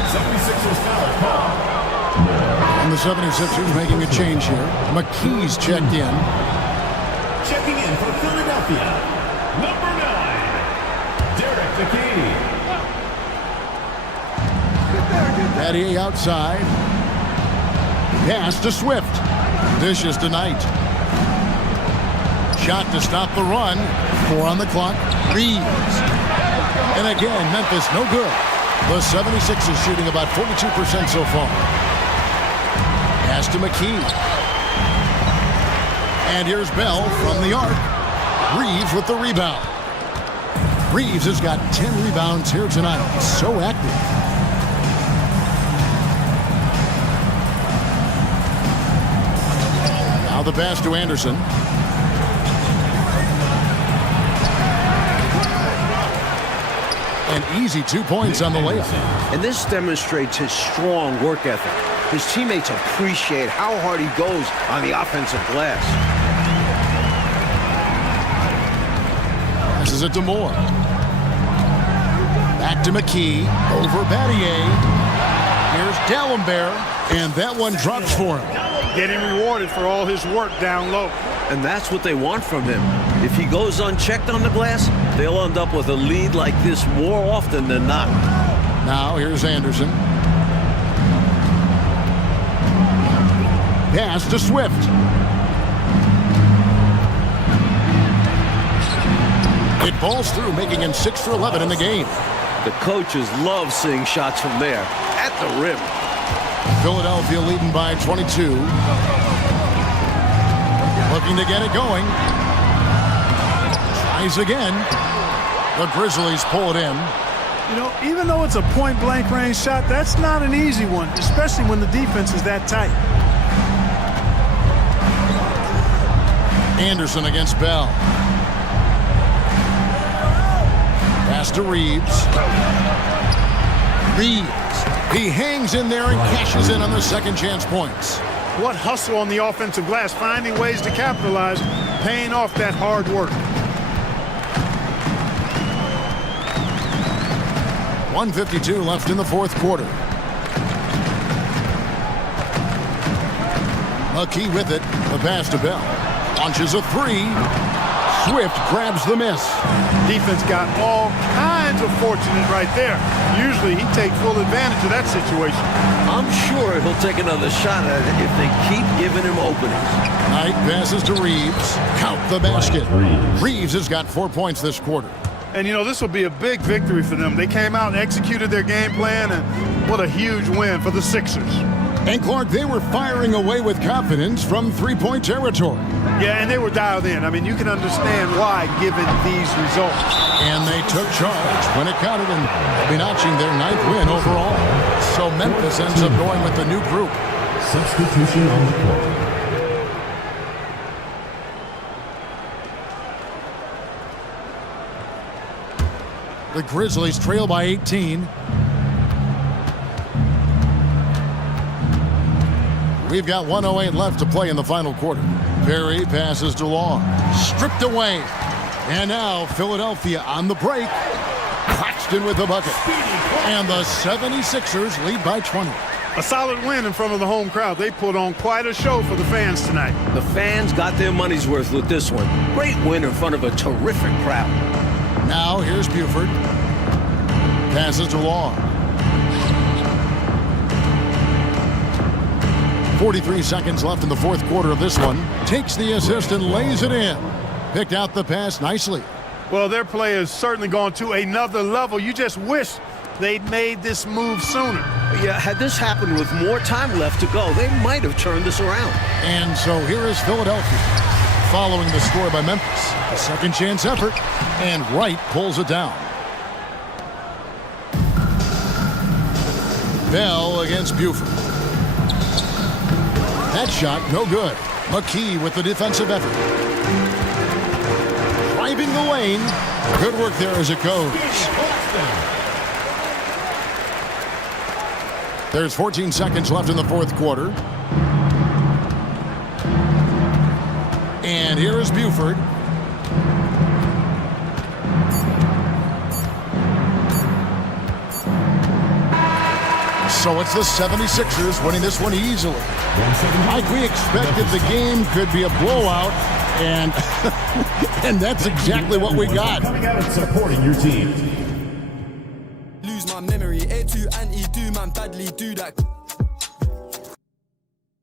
76ers foul call. And the 76ers making a change here. McKee's checked in. Checking in for Philadelphia, number 9, Derek McKee. Battier outside. Pass to Swift. Dishes to Knight. Shot to stop the run. 4 on the clock. Reeves. And again, Memphis no good. The 76ers shooting about 42% so far. Pass to McKee. And here's Bell from the arc. Reeves with the rebound. Reeves has got 10 rebounds here tonight. So active. Now the pass to Anderson. An easy 2 points on the layup. And this demonstrates his strong work ethic. His teammates appreciate how hard he goes on the offensive glass. Passes it to Moore. Back to McKee. Over Battier. Here's D'Alembert. And that one drops for him. Getting rewarded for all his work down low. And that's what they want from him. If he goes unchecked on the glass, they'll end up with a lead like this more often than not. Now here's Anderson. Pass to Swift. It falls through, making him 6 for 11 in the game. The coaches love seeing shots from there at the rim. Philadelphia leading by 22. Looking to get it going. Tries again. The Grizzlies pull it in. You know, even though it's a point-blank range shot, that's not an easy one, especially when the defense is that tight. Anderson against Bell. Pass to Reeves. Reeves. He hangs in there and cashes in on the second chance points. What hustle on the offensive glass, finding ways to capitalize, paying off that hard work. 1:52 left in the fourth quarter. McKee with it. The pass to Bell. Launches a three. Swift grabs the miss. Defense got all kinds of fortunate right there. Usually he takes full advantage of that situation. I'm sure he'll take another shot at it if they keep giving him openings. Knight passes to Reeves. Count the basket. Reeves has got 4 points this quarter. And, you know, this will be a big victory for them. They came out and executed their game plan, and what a huge win for the Sixers. And, Clark, they were firing away with confidence from three-point territory. Yeah, and they were dialed in. I mean, you can understand why, given these results. And they took charge when it counted, and they'll be notching their 9th win overall. So Memphis ends up going with the new group. Substitution on the court. The Grizzlies trail by 18. We've got 1:08 left to play in the final quarter. Perry passes to Law. Stripped away. And now Philadelphia on the break. Claxton with the bucket. And the 76ers lead by 20. A solid win in front of the home crowd. They put on quite a show for the fans tonight. The fans got their money's worth with this one. Great win in front of a terrific crowd. Now here's Buford. Passes to Law. 43 seconds left in the fourth quarter of this one. Takes the assist and lays it in. Picked out the pass nicely. Well, their play has certainly gone to another level. You just wish they'd made this move sooner. Yeah, had this happened with more time left to go, they might have turned this around. And so here is Philadelphia following the score by Memphis. A second chance effort, and Wright pulls it down. Bell against Buford. That shot, no good. McKee with the defensive effort. Driving the lane. Good work there as it goes. There's 14 seconds left in the fourth quarter. And here is Buford. So it's the 76ers winning this one easily. Like we expected, the game could be a blowout, and and that's exactly what we got. Coming out and supporting your team. Lose my memory, A2 and E2, man, badly do that.